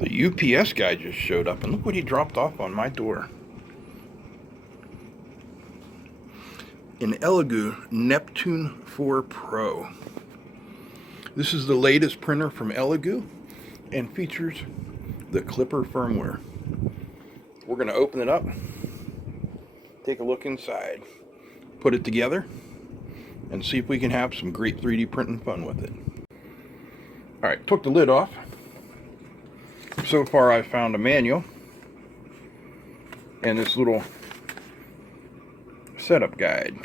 The UPS guy just showed up, and look what he dropped off on my door. An Elegoo Neptune 4 Pro. This is the latest printer from Elegoo and features the Klipper firmware. We're going to open it up, take a look inside, put it together, and see if we can have some great 3D printing fun with it. Alright, took the lid off. So far I've found a manual and this little setup guide.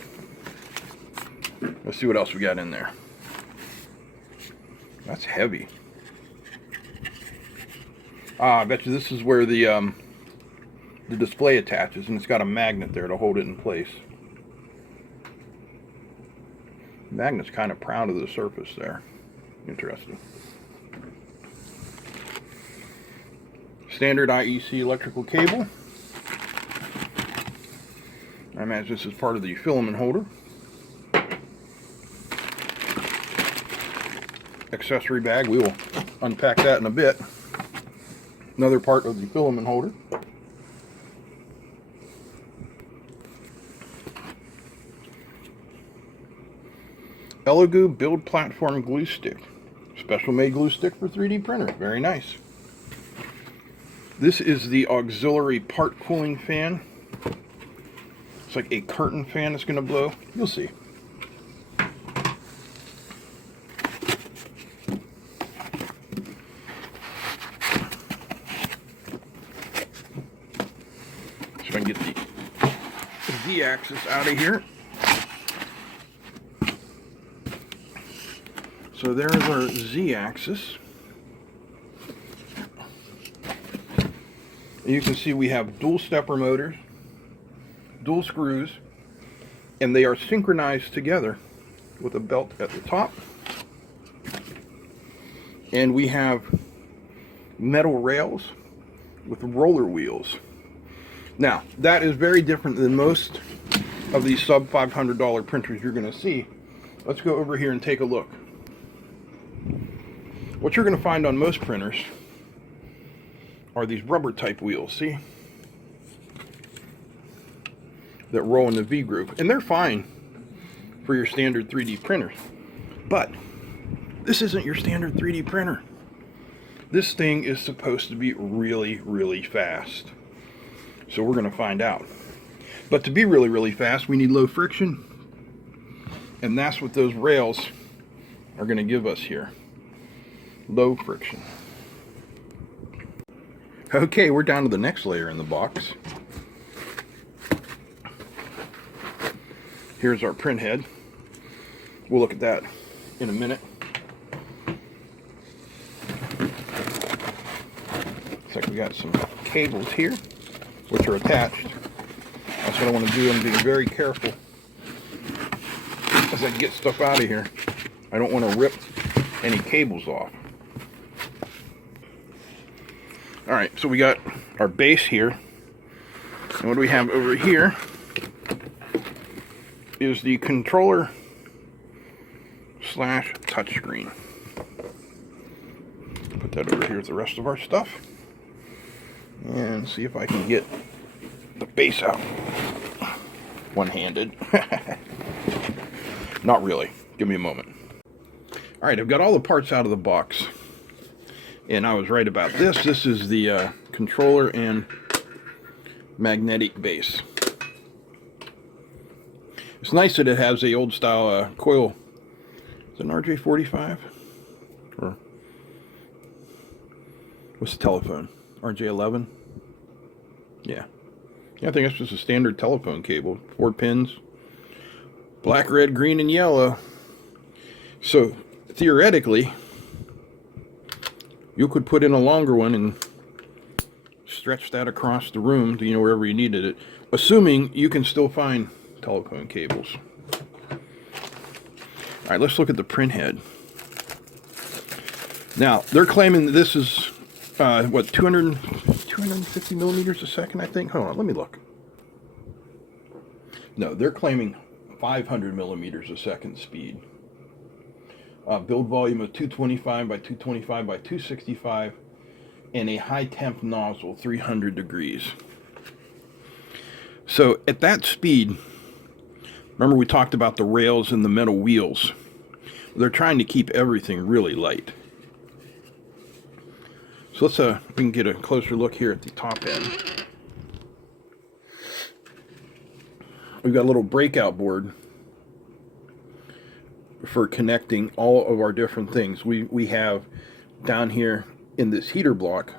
Let's see what else we got in there. That's heavy. I bet you this is where the display attaches, and it's got a magnet there to hold it in place. The magnet's kind of proud of the surface there. Interesting. Standard IEC electrical cable. I imagine this is part of the filament holder. Accessory bag, we will unpack that in a bit. Another part of the filament holder. Elegoo build platform glue stick. Special made glue stick for 3D printers. Very nice. This is the auxiliary part cooling fan. It's like a curtain fan that's going to blow. You'll see. So I can get the Z-axis out of here. So there's our Z-axis. You can see we have dual stepper motors, dual screws, and they are synchronized together with a belt at the top. And we have metal rails with roller wheels. Now, that is very different than most of these sub $500 printers you're going to see. Let's go over here and take a look. What you're going to find on most printers are these rubber type wheels, see? That roll in the V groove. And they're fine for your standard 3D printers. But this isn't your standard 3D printer. This thing is supposed to be really, really fast. So we're going to find out. But to be really, really fast, we need low friction. And that's what those rails are going to give us here. Low friction. Okay, we're down to the next layer in the box. Here's our print head. We'll look at that in a minute. Looks like we got some cables here, which are attached. That's what I want to do. I'm being very careful as I get stuff out of here. I don't want to rip any cables off. Alright, so we got our base here. And what do we have over here is the controller slash touchscreen. Put that over here with the rest of our stuff. And see if I can get the base out. One-handed. Not really. Give me a moment. Alright, I've got all the parts out of the box. And I was right about this. This is the controller and magnetic base. It's nice that it has a old style coil. Is it an RJ45? Or what's the telephone? RJ11? Yeah. I think it's just a standard telephone cable. 4 pins. Black, red, green, and yellow. So theoretically, you could put in a longer one and stretch that across the room to, wherever you needed it, assuming you can still find telephone cables. Alright, let's look at the print head. Now, they're claiming that this is, 250 millimeters a second, I think? Hold on, let me look. No, they're claiming 500 millimeters a second speed. Build volume of 225 by 225 by 265, and a high temp nozzle, 300 degrees. So at that speed, remember we talked about the rails and the metal wheels. They're trying to keep everything really light. So let's we can get a closer look here at the top end. We've got a little breakout board for connecting all of our different things. We have down here in this heater block,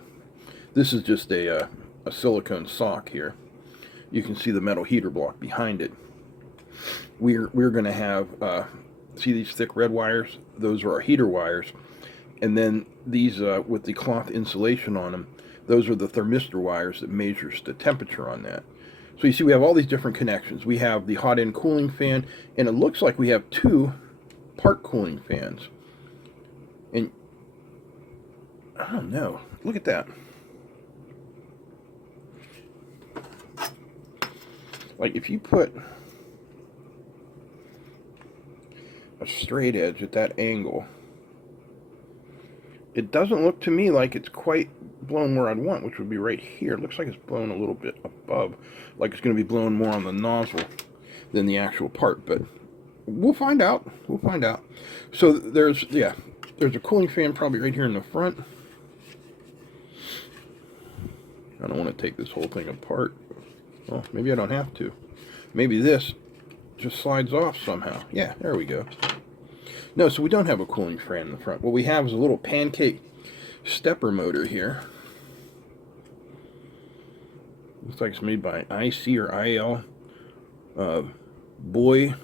this is just a silicone sock here. You can see the metal heater block behind it. We're going to have, see these thick red wires? Those are our heater wires. And then these with the cloth insulation on them, those are the thermistor wires that measures the temperature on that. So you see we have all these different connections. We have the hot end cooling fan, and it looks like we have 2 part cooling fans. And I don't know, look at that. Like if you put a straight edge at that angle, it doesn't look to me like it's quite blown where I'd want, which would be right here. It looks like it's blown a little bit above, like it's going to be blown more on the nozzle than the actual part, but we'll find out. We'll find out. So there's a cooling fan probably right here in the front. I don't want to take this whole thing apart. Well, maybe I don't have to. Maybe this just slides off somehow. Yeah, there we go. No, so we don't have a cooling fan in the front. What we have is a little pancake stepper motor here. Looks like it's made by IC or IL. Boy,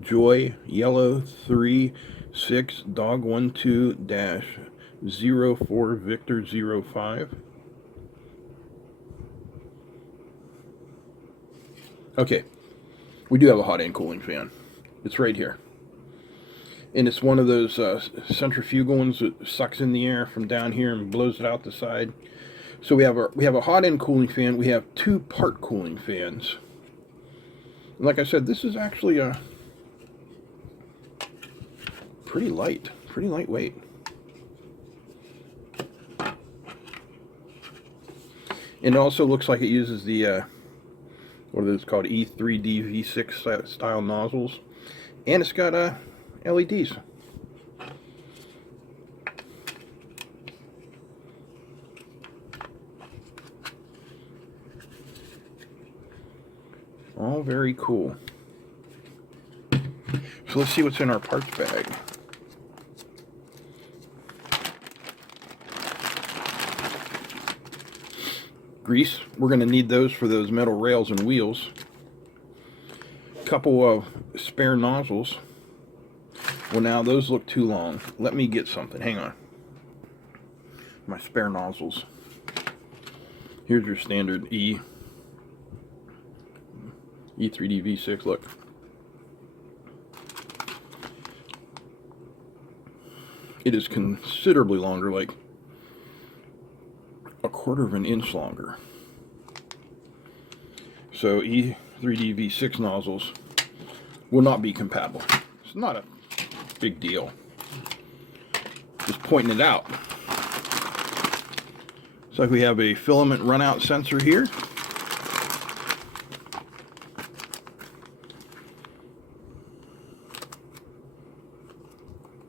Joy, Yellow 36, Dog 12-04 Victor 05. Okay, we do have a hot end cooling fan. It's right here. And it's one of those centrifugal ones that sucks in the air from down here and blows it out the side. So we have a hot end cooling fan. We have 2 part cooling fans. And like I said, this is actually a pretty lightweight. And it also looks like it uses the what are those called, E3D V6 style nozzles, and it's got LEDs. All very cool. So let's see what's in our parts bag. Grease, we're going to need those for those metal rails and wheels. A couple of spare nozzles. Well, now those look too long. Let me get something. Hang on. My spare nozzles. Here's your standard E3D V6. Look. It is considerably longer, like a 1/4 of an inch longer. So E3D V6 nozzles will not be compatible. It's not a big deal. Just pointing it out. So we have a filament runout sensor here.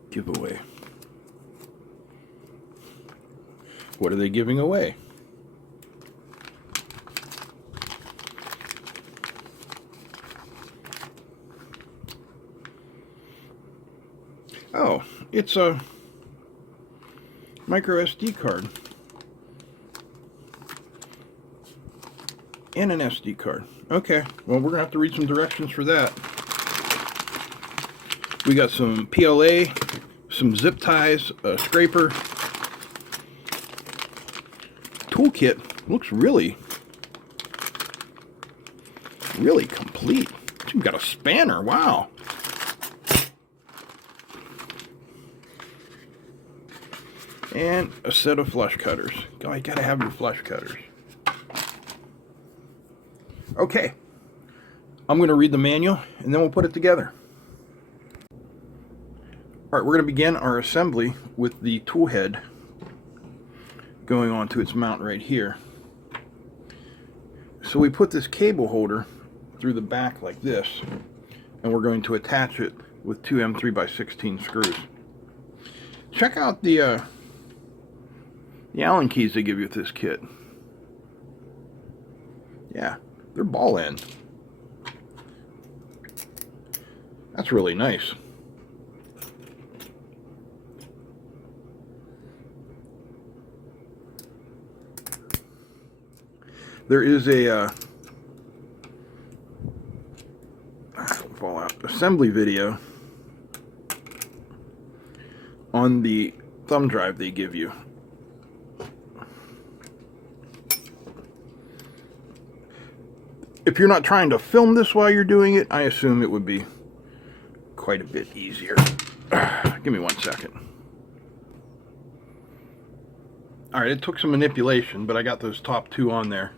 Giveaway. What are they giving away? Oh, it's a micro SD card and an SD card. Okay, well, we're gonna have to read some directions for that. We got some PLA, some zip ties, a scraper. Toolkit looks really complete. You've got a spanner, wow. And a set of flush cutters. You gotta have your flush cutters. Okay, I'm gonna read the manual and then we'll put it together. Alright, we're gonna begin our assembly with the tool head going onto its mount right here. So we put this cable holder through the back like this, and we're going to attach it with two M3x16 screws. Check out the Allen keys they give you with this kit. Yeah, they're ball end. That's really nice. There is a assembly video on the thumb drive they give you. If you're not trying to film this while you're doing it, I assume it would be quite a bit easier. Give me 1 second. Alright, it took some manipulation, but I got those top two on there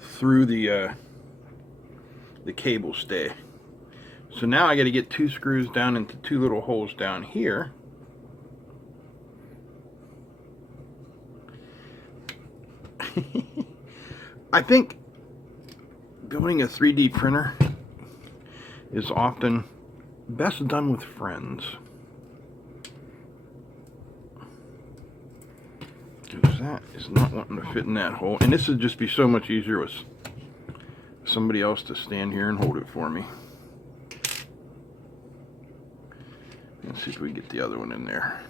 through the cable stay. So now I got to get two screws down into two little holes down here. I think building a 3D printer is often best done with friends. Because that is not wanting to fit in that hole. And this would just be so much easier with somebody else to stand here and hold it for me. Let's see if we can get the other one in there.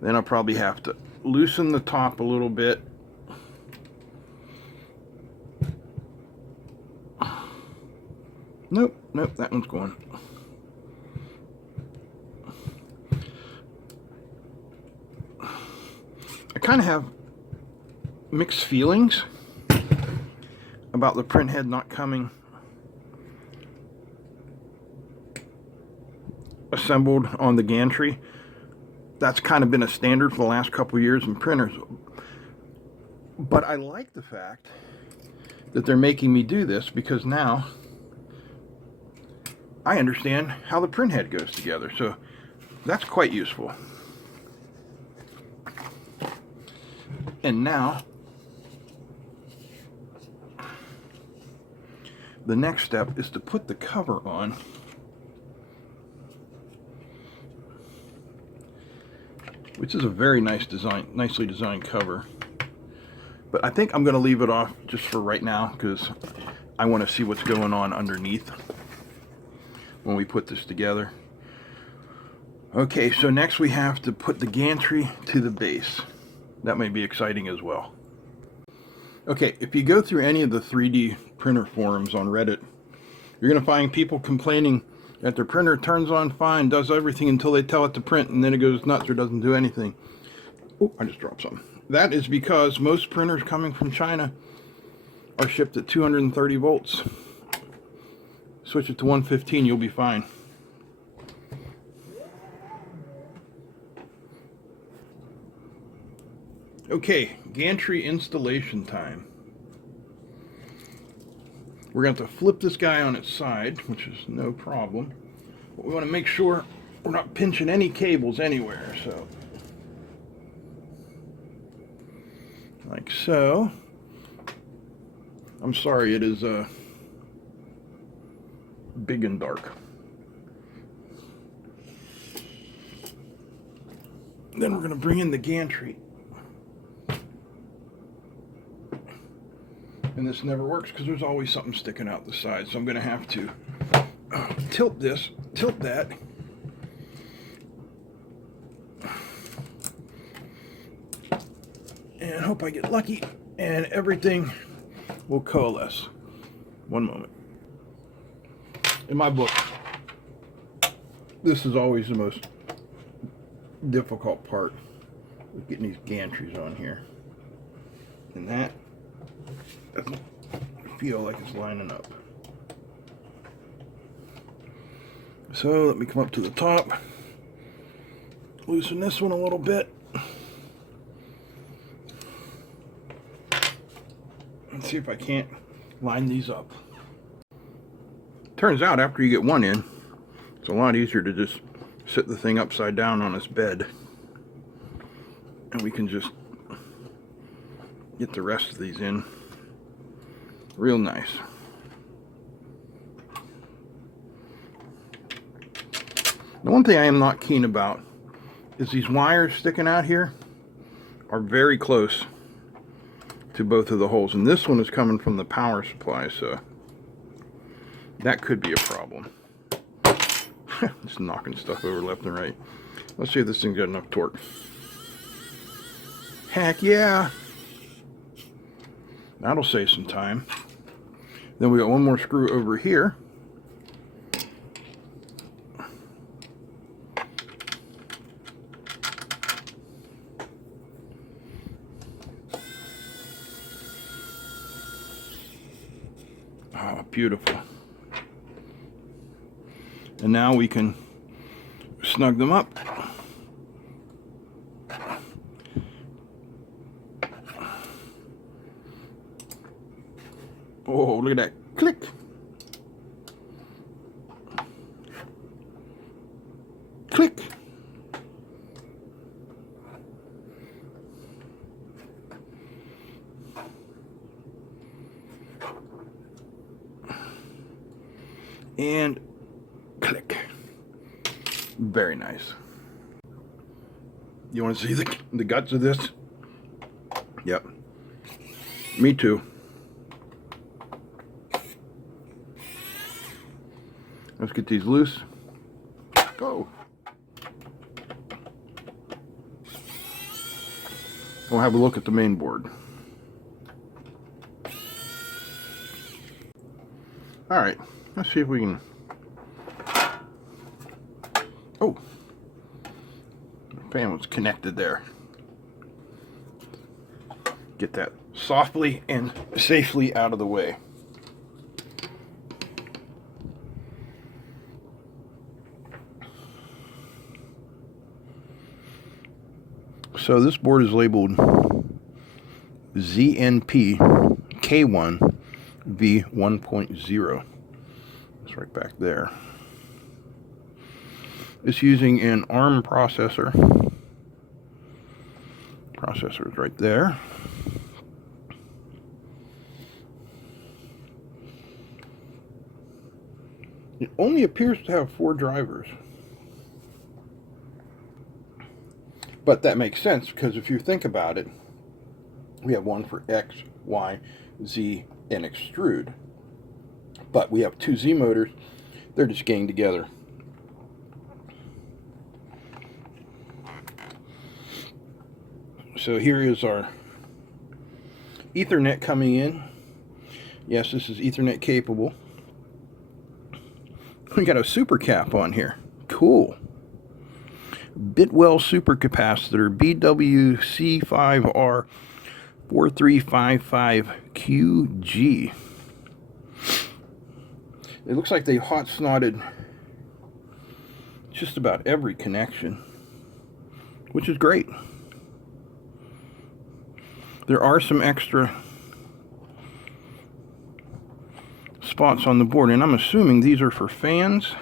Then I'll probably have to loosen the top a little bit. Nope, nope, that one's going. I kind of have mixed feelings about the print head not coming assembled on the gantry. That's kind of been a standard for the last couple years in printers. But I like the fact that they're making me do this, because now I understand how the print head goes together. So that's quite useful. And now the next step is to put the cover on. Which is a very nice design, nicely designed cover. But I think I'm going to leave it off just for right now, because I want to see what's going on underneath when we put this together. Okay, so next we have to put the gantry to the base. That may be exciting as well. Okay, if you go through any of the 3D printer forums on Reddit, you're going to find people complaining that their printer turns on fine, does everything until they tell it to print, and then it goes nuts or doesn't do anything. Oh, I just dropped some. That is because most printers coming from China are shipped at 230 volts. Switch it to 115, you'll be fine. Okay, gantry installation time. We're going to have to flip this guy on its side, which is no problem. But we want to make sure we're not pinching any cables anywhere. So, like so. I'm sorry, it is big and dark. Then we're going to bring in the gantry. And this never works because there's always something sticking out the side. So I'm going to have to tilt this, tilt that. And hope I get lucky and everything will coalesce. One moment. In my book, this is always the most difficult part with getting these gantries on here. And that doesn't feel like it's lining up. So let me come up to the top, loosen this one a little bit, and see if I can't line these up. Turns out after you get one in, it's a lot easier to just sit the thing upside down on its bed. And we can just get the rest of these in real nice. The one thing I am not keen about is these wires sticking out here are very close to both of the holes, and this one is coming from the power supply, so that could be a problem. Just knocking stuff over left and right. Let's see if this thing's got enough torque. Heck yeah! That'll save some time. Then we got one more screw over here. Oh, beautiful. And now we can snug them up. Oh, look at that. Click. Click. And click. Very nice. You want to see the guts of this? Yep. Me too. Let's get these loose. Go. We'll have a look at the main board. All right, let's see if we can. Oh, the fan was connected there. Get that softly and safely out of the way. So this board is labeled ZNP K1 V1.0. It's right back there. It's using an ARM processor. Processor is right there. It only appears to have 4 drivers. But that makes sense, because if you think about it, we have one for X, Y, Z, and extrude. But we have 2 Z motors. They're just getting together. So here is our Ethernet coming in. Yes, this is Ethernet capable. We got a super cap on here. Cool. Bitwell supercapacitor BWC5R4355QG. It looks like they hot snotted just about every connection, which is great. There are some extra spots on the board, and I'm assuming these are for fans.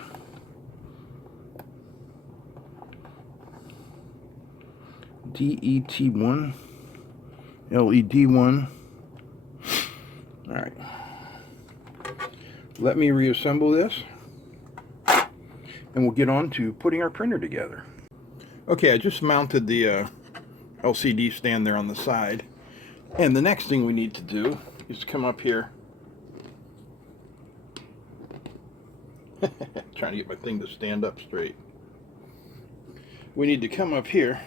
DET1, LED1. All right. Let me reassemble this, and we'll get on to putting our printer together. Okay, I just mounted the LCD stand there on the side, and the next thing we need to do is come up here. Trying to get my thing to stand up straight. We need to come up here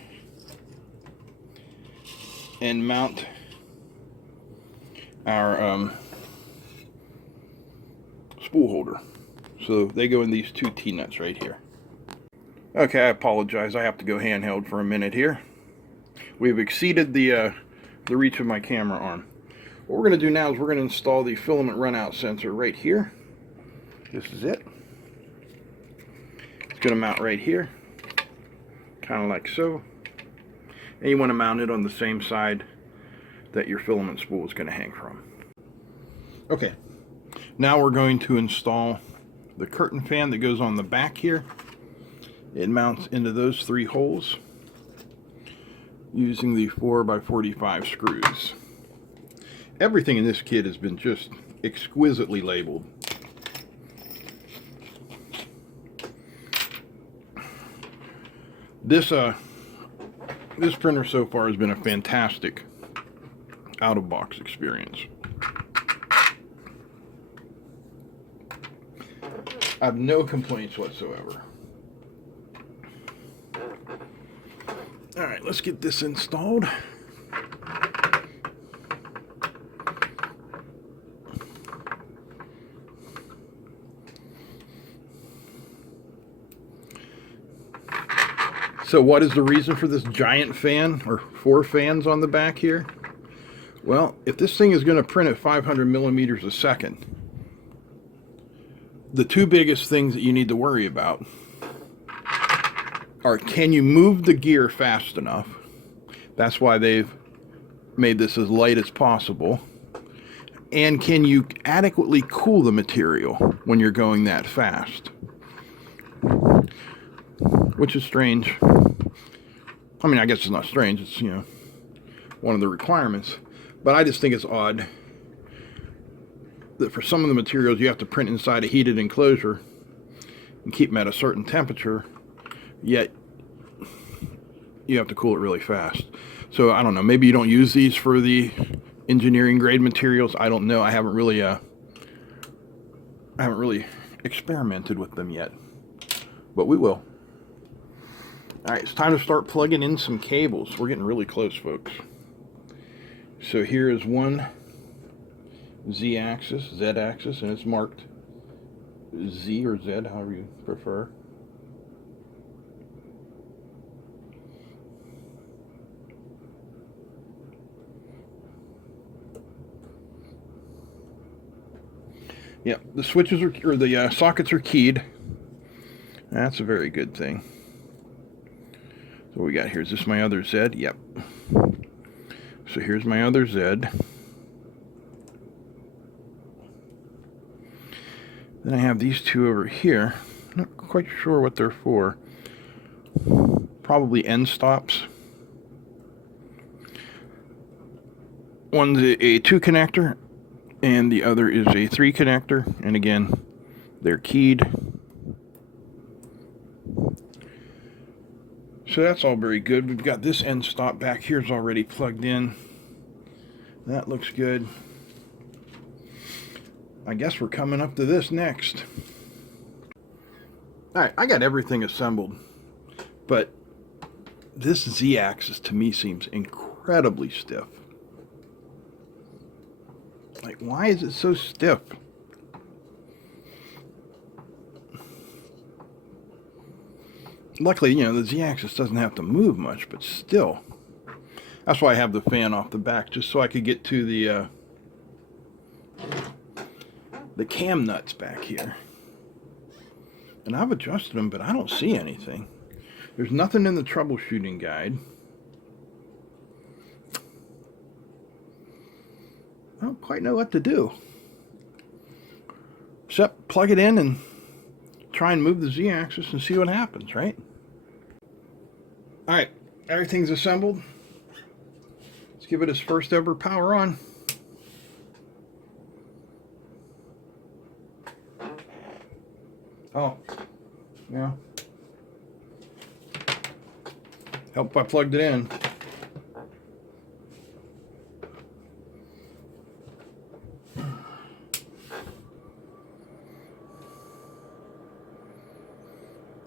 and mount our spool holder. So they go in these 2 T-nuts right here. Okay, I apologize. I have to go handheld for a minute here. We've exceeded the reach of my camera arm. What we're going to do now is we're going to install the filament runout sensor right here. This is it. It's going to mount right here, kind of like so. And you want to mount it on the same side that your filament spool is going to hang from. Okay, now we're going to install the curtain fan that goes on the back here. It mounts into those 3 holes. using the 4x45 screws. Everything in this kit has been just exquisitely labeled. This printer so far has been a fantastic out-of-box experience. I have no complaints whatsoever. Alright, let's get this installed. So what is the reason for this giant fan, or 4 fans on the back here? Well, if this thing is going to print at 500 millimeters a second, the two biggest things that you need to worry about are, can you move the gear fast enough? That's why they've made this as light as possible. And can you adequately cool the material when you're going that fast? Which is strange. I mean, I guess it's not strange. It's, you know, one of the requirements. But I just think it's odd that for some of the materials you have to print inside a heated enclosure and keep them at a certain temperature, yet you have to cool it really fast. So I don't know, maybe you don't use these for the engineering grade materials. I don't know. I haven't really experimented with them yet, but we will. All right, it's time to start plugging in some cables. We're getting really close, folks. So here is one Z-axis, Z-axis, and it's marked Z or Z, however you prefer. Yeah, the switches are, or the sockets are keyed. That's a very good thing. So what we got here, is this my other Z? Yep. So here's my other Z. Then I have these two over here. Not quite sure what they're for. Probably end stops. One's a 2 connector and the other is a 3 connector, and again, they're keyed. So that's all very good. We've got this end stop back here is already plugged in. That looks good. I guess we're coming up to this next. Alright, I got everything assembled, but this Z-axis to me seems incredibly stiff. Like, why is it so stiff? Luckily, you know, the Z-axis doesn't have to move much, but still. That's why I have the fan off the back, just so I could get to the cam nuts back here. And I've adjusted them, but I don't see anything. There's nothing in the troubleshooting guide. I don't quite know what to do. Except plug it in and try and move the Z-axis and see what happens, right? Alright, everything's assembled. Let's give it its first ever power on. Oh, yeah. Helped if I plugged it in.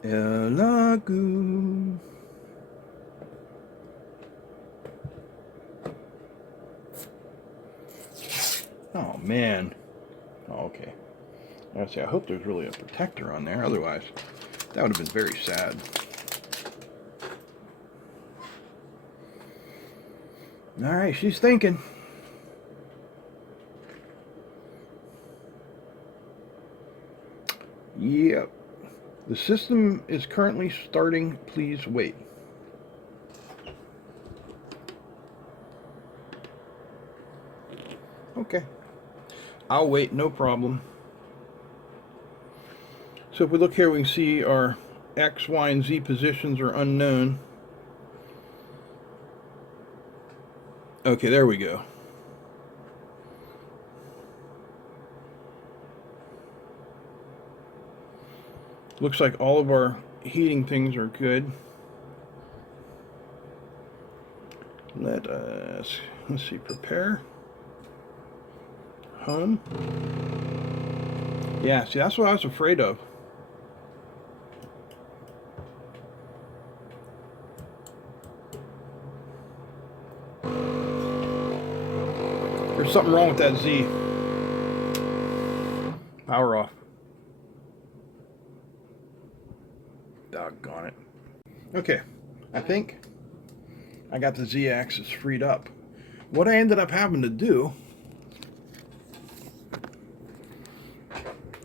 Elegoo. Oh man. Oh, okay. I hope there's really a protector on there. Otherwise, that would have been very sad. All right, she's thinking. Yep. The system is currently starting. Please wait. Okay. I'll wait, no problem. So if we look here, we can see our X, Y, and Z positions are unknown. Okay, there we go. Looks like all of our heating things are good. Let's see, prepare. Home. Yeah, see, that's what I was afraid of. There's something wrong with that Z. Power off. Doggone it. Okay, I think I got the Z axis freed up. What I ended up having to do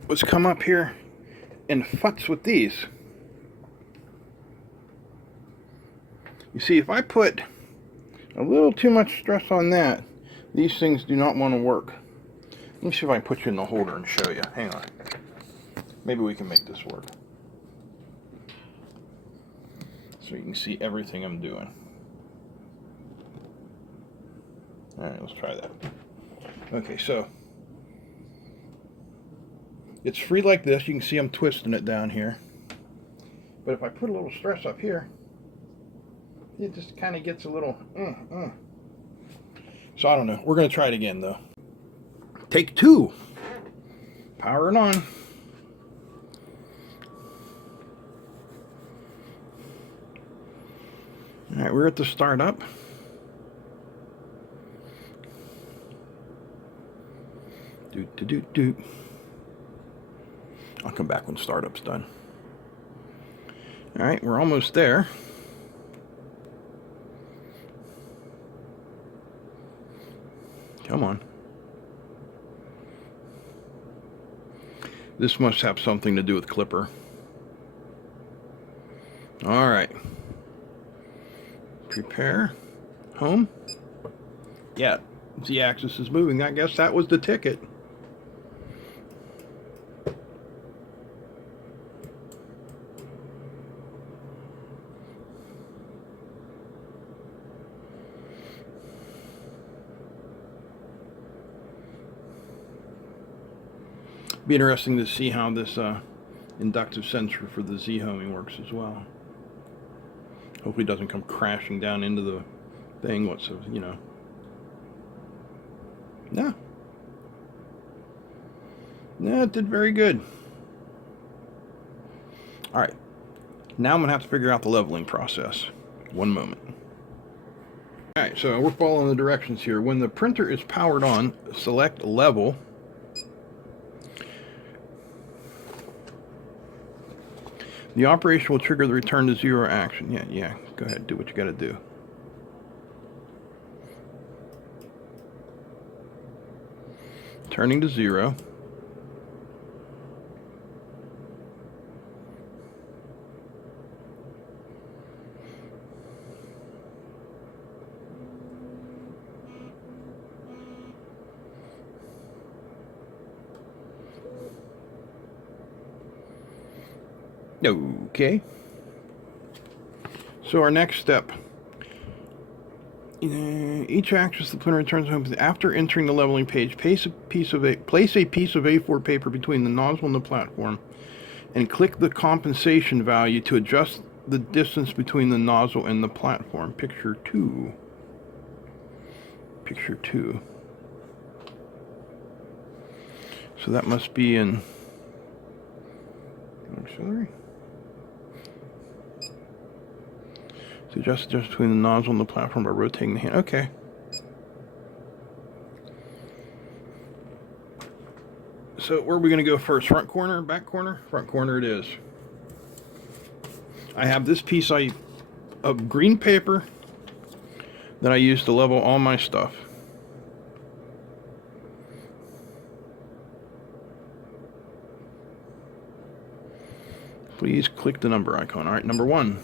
was come up here and futz with these. You see, if I put a little too much stress on that, these things do not want to work. Let me see if I can put you in the holder and show you. Hang on. Maybe we can make this work. So you can see everything I'm doing. Alright, let's try that. Okay, so it's free like this. You can see I'm twisting it down here. But if I put a little stress up here, it just kind of gets a little So I don't know. We're going to try it again though. Take two. Power it on. Alright, we're at the startup. Doot. I'll come back when startup's done. Alright, we're almost there. Come on. This must have something to do with Klipper. Alright. Prepare. Home. Yeah, the axis is moving. I guess that was the ticket. Be interesting to see how this inductive sensor for the Z homing works as well. Hopefully it doesn't come crashing down into the thing. What's, you know. No. No, it did very good. Alright. Now I'm going to have to figure out the leveling process. One moment. Alright, so we're following the directions here. When the printer is powered on, select level. The operation will trigger the return to zero action. Yeah, go ahead, do what you gotta do. Turning to zero. Okay. So our next step. Each axis the printer returns home after entering the leveling page. Place a piece of A4 paper between the nozzle and the platform, and click the compensation value to adjust the distance between the nozzle and the platform. Picture 2. Picture 2. So that must be in auxiliary. To adjust the distance between the nozzle and the platform by rotating the hand. Okay. So where are we going to go first? Front corner, back corner? Front corner it is. I have this piece of green paper that I use to level all my stuff. Please click the number icon. All right, number 1.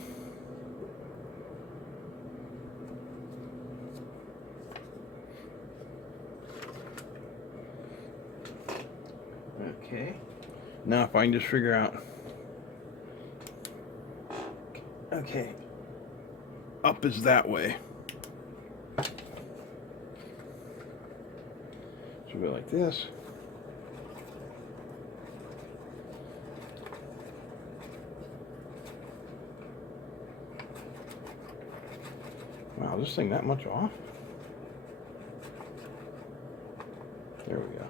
Okay. Now if I can just figure out. Okay. Up is that way. So go like this. Wow, this thing that much off? There we go.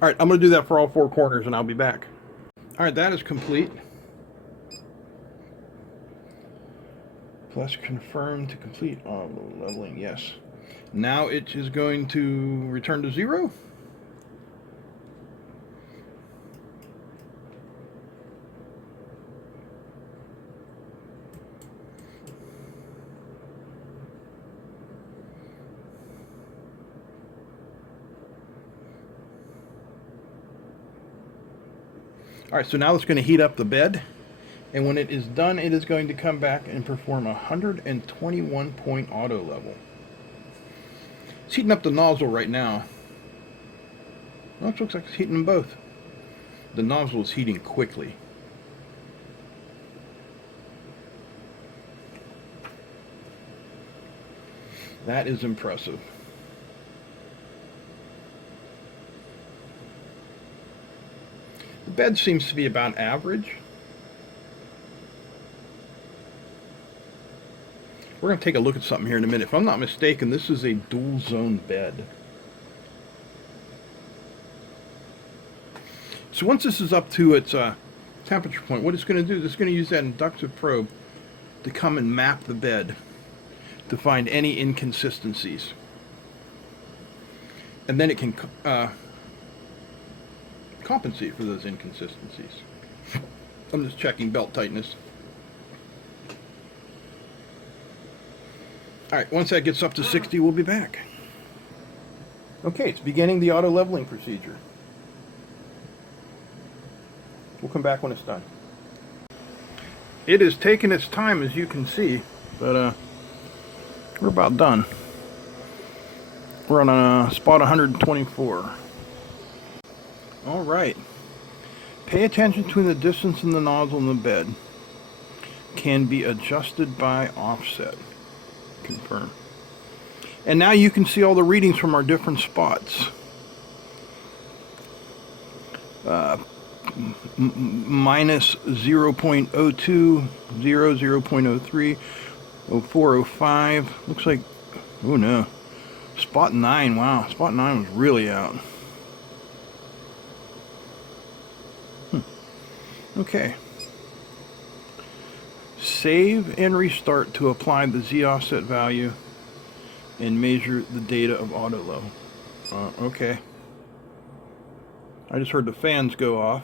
All right, I'm going to do that for all 4 corners and I'll be back. All right, that is complete. Plus confirm to complete auto leveling, yes. Now it is going to return to 0. All right, so now it's going to heat up the bed, and when it is done, it is going to come back and perform a 121 point auto level. It's heating up the nozzle right now. Well, it looks like it's heating them both. The nozzle is heating quickly. That is impressive. The bed seems to be about average. We're going to take a look at something here in a minute. If I'm not mistaken, this is a dual zone bed. So once this is up to its temperature point, what it's going to do is it's going to use that inductive probe to come and map the bed to find any inconsistencies. And then it can compensate for those inconsistencies. I'm just checking belt tightness. Alright, once that gets up to 60, we'll be back. Okay, it's beginning the auto leveling procedure. We'll come back when it's done. It is taking its time, as you can see, but we're about done. We're on spot 124. Alright. Pay attention to the distance in the nozzle and the bed. Can be adjusted by offset. Confirm. And now you can see all the readings from our different spots. Minus 0.02, 0.03, 04, 05. Looks like, oh no. Spot 9, wow. Spot 9 was really out. Okay. Save and restart to apply the Z offset value and measure the data of auto level. Okay. I just heard the fans go off.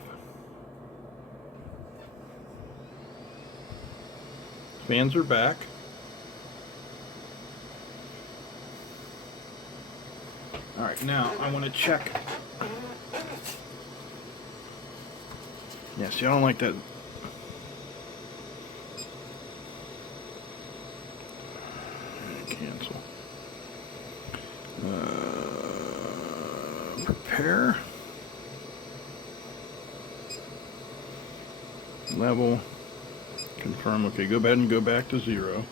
Fans are back. Alright, now I want to check. Yeah, see, I don't like that. Cancel. Prepare. Level. Confirm. Okay, go ahead and go back to 0.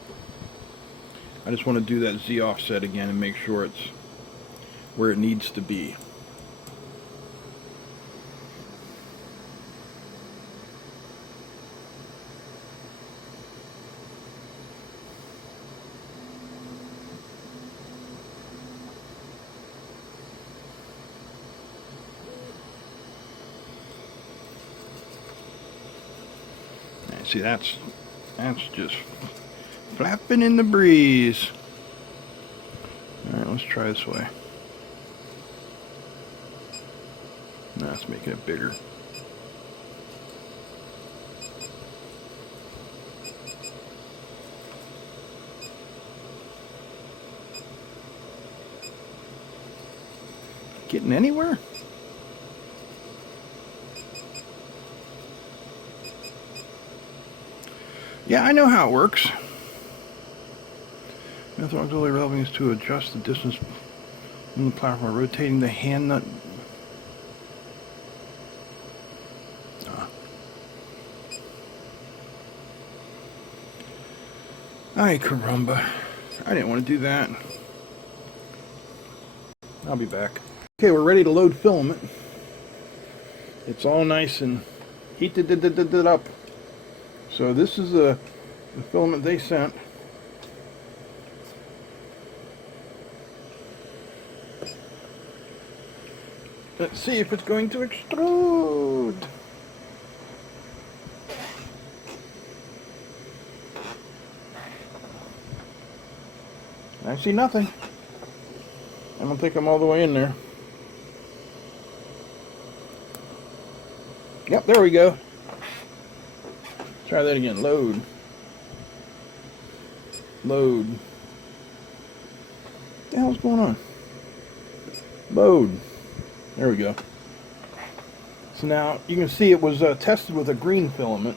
I just want to do that Z offset again and make sure it's where it needs to be. See, that's just flapping in the breeze. Alright, let's try this way. Now let's make it bigger. Getting anywhere? Yeah, I know how it works. Method auxiliary releving is to adjust the distance from the platform by rotating the hand nut. Ay, caramba. I didn't want to do that. I'll be back. Okay, we're ready to load filament. It's all nice and heated up. So this is the filament they sent. Let's see if it's going to extrude. I see nothing. I don't think I'm all the way in there. Yep, there we go. Try that again. Load. Load. What the hell's going on? Load. There we go. So now you can see it was tested with a green filament.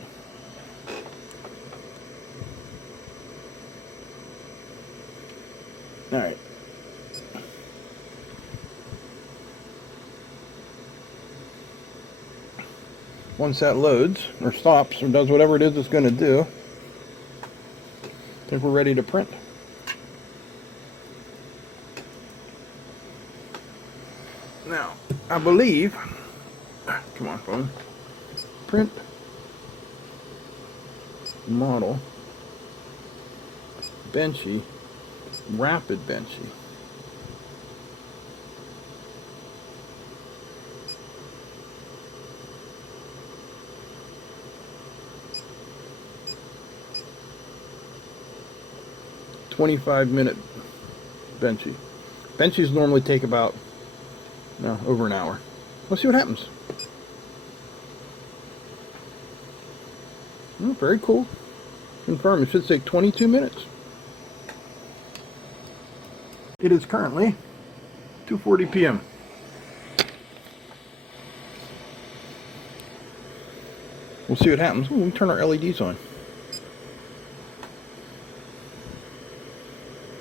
Alright. Once that loads, or stops, or does whatever it is it's going to do, I think we're ready to print. Now, I believe, come on phone, print model, benchy, rapid benchy. "25-minute benchy." Benchies normally take about over an hour. Let's see what happens. Oh, very cool. Confirm. It should take 22 minutes. It is currently 2:40 p.m. We'll see what happens. Ooh, we can turn our LEDs on.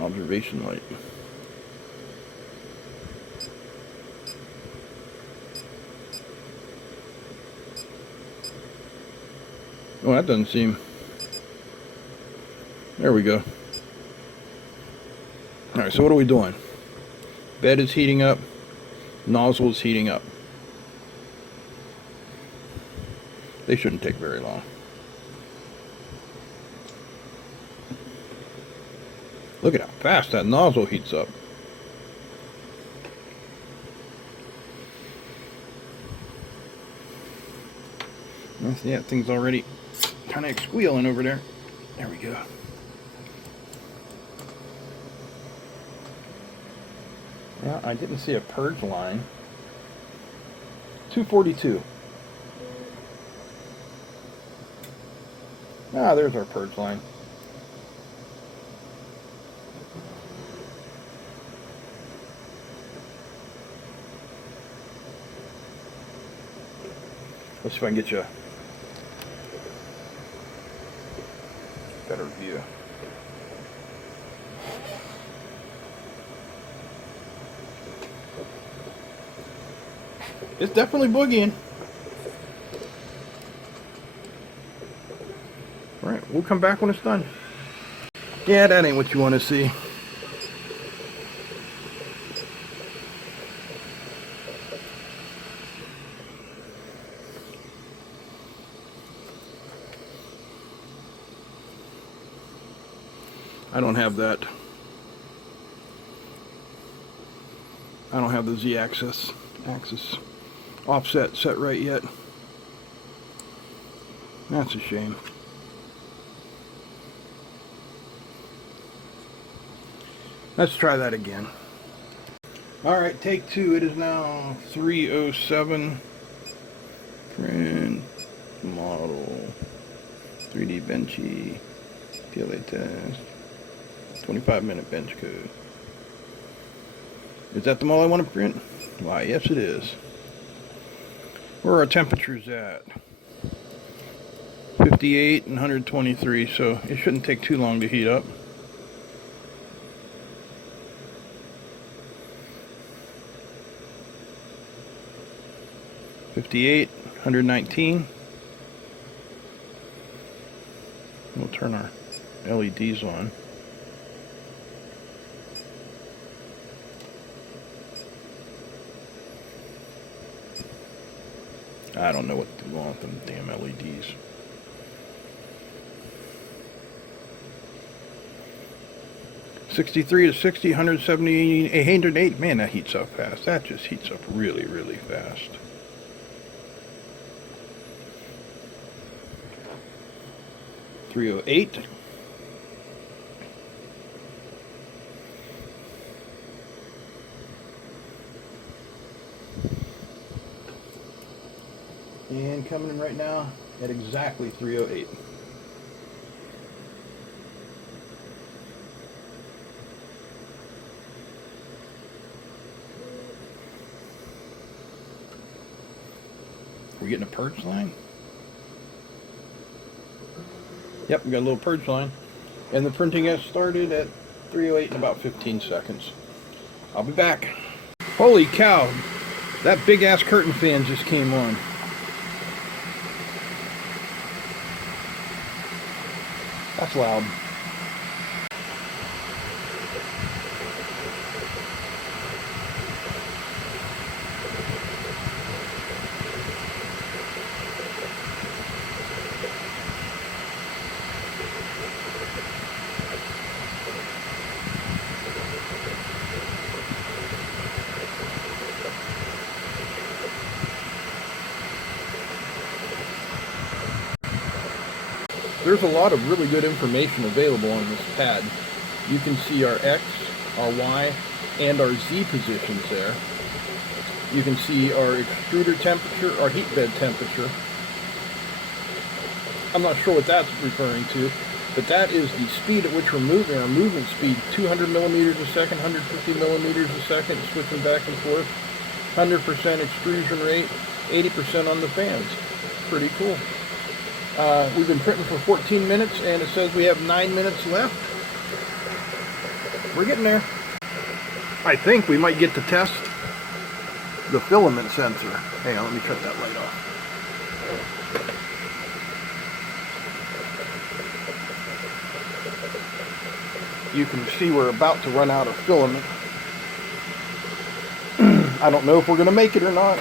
Observation light. Oh, that doesn't seem... There we go. Alright, so what are we doing? Bed is heating up. Nozzle is heating up. They shouldn't take very long. Look at how fast that nozzle heats up. See, that thing's already kind of squealing over there. There we go. Yeah, I didn't see a purge line. 242. Ah, there's our purge line. Let's see if I can get you a better view. It's definitely boogieing. Alright, we'll come back when it's done. Yeah, that ain't what you want to see. I don't have that. I don't have the Z-axis offset set right yet. That's a shame. Let's try that again. Alright, take two. It is now 3:07. Print model 3D benchy PLA test 25-minute bench code. Is that the model I want to print? Why, yes it is. Where are our temperatures at? 58 and 123, so it shouldn't take too long to heat up. $58, 119. We'll turn our LEDs on. I don't know what's wrong with them damn LEDs. $63 to 60, 170, 808. Man, that heats up fast. That just heats up really, really fast. $308. And coming in right now at exactly 308. We're getting a purge line? Yep, we got a little purge line. And the printing has started at 308 in about 15 seconds. I'll be back. Holy cow, that big ass curtain fan just came on. That's loud. There's a lot of really good information available on this pad. You can see our X, our Y, and our Z positions there. You can see our extruder temperature, our heat bed temperature. I'm not sure what that's referring to, but that is the speed at which we're moving. Our movement speed, 200 millimeters a second, 150 millimeters a second, switching back and forth. 100% extrusion rate, 80% on the fans. Pretty cool. We've been printing for 14 minutes, and it says we have 9 minutes left. We're getting there. I think we might get to test the filament sensor. Hang on, let me turn that light off. You can see we're about to run out of filament. I don't know if we're going to make it or not.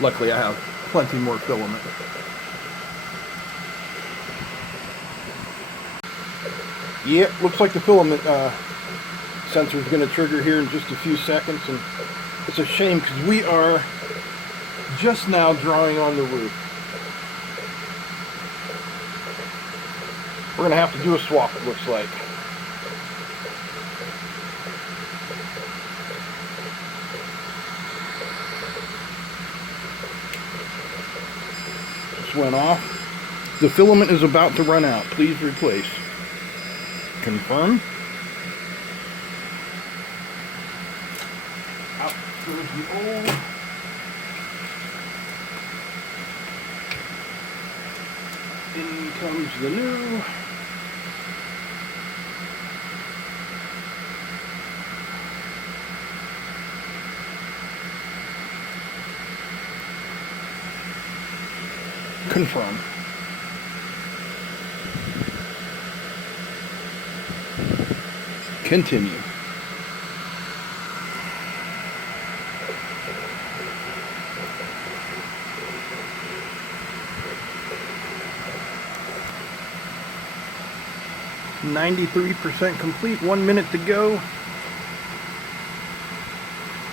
Luckily, I have plenty more filament. Yeah, looks like the filament sensor is going to trigger here in just a few seconds, and it's a shame because we are just now drawing on the roof. We're going to have to do a swap, it looks like. Went off. The filament is about to run out. Please replace. Confirm. Out goes the old. In comes the new. Confirm. Continue. %93 complete. 1 minute to go.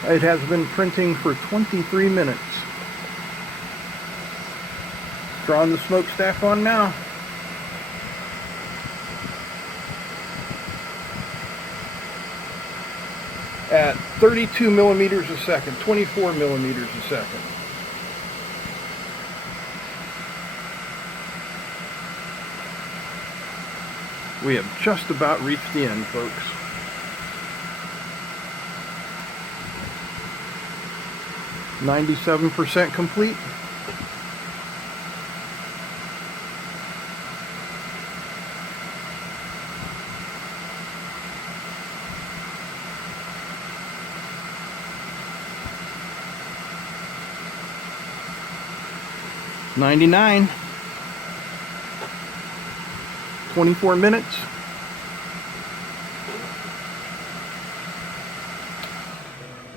It has been printing for 23 minutes. Drawing the smokestack on now. At 32 millimeters a second, 24 millimeters a second. We have just about reached the end, folks. %97 complete. $99. 24 minutes.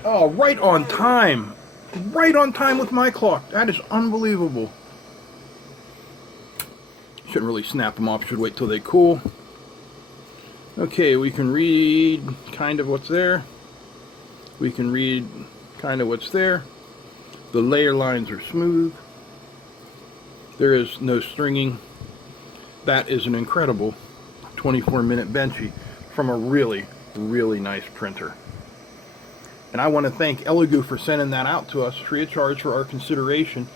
Oh, right on time. Right on time with my clock. That is unbelievable. Shouldn't really snap them off. Should wait till they cool. Okay, we can read kind of what's there. We can read kind of what's there. The layer lines are smooth. There is no stringing. That is an incredible 24-minute benchy from a really, really nice printer. And I want to thank Elegoo for sending that out to us free of charge for our consideration.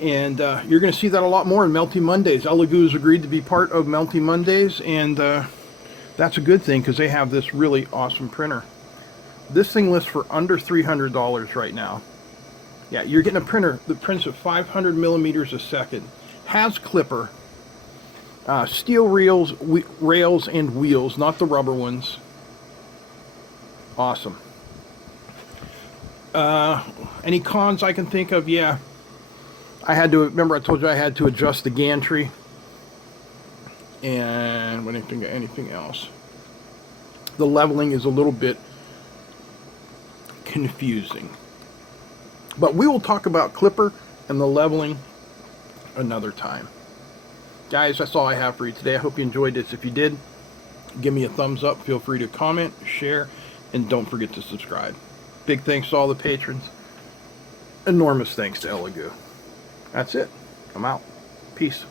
And you're going to see that a lot more in Melty Mondays. Elegoo has agreed to be part of Melty Mondays, and that's a good thing because they have this really awesome printer. This thing lists for under $300 right now. Yeah, you're getting a printer that prints at 500 millimeters a second, has Klipper, steel rails and wheels, not the rubber ones. Awesome. Any cons I can think of? Yeah. I had to, remember I told you I had to adjust the gantry. And anything else? The leveling is a little bit confusing. But we will talk about Klipper and the leveling another time. Guys, that's all I have for you today. I hope you enjoyed this. If you did, give me a thumbs up. Feel free to comment, share, and don't forget to subscribe. Big thanks to all the patrons. Enormous thanks to Elegoo. That's it. I'm out. Peace.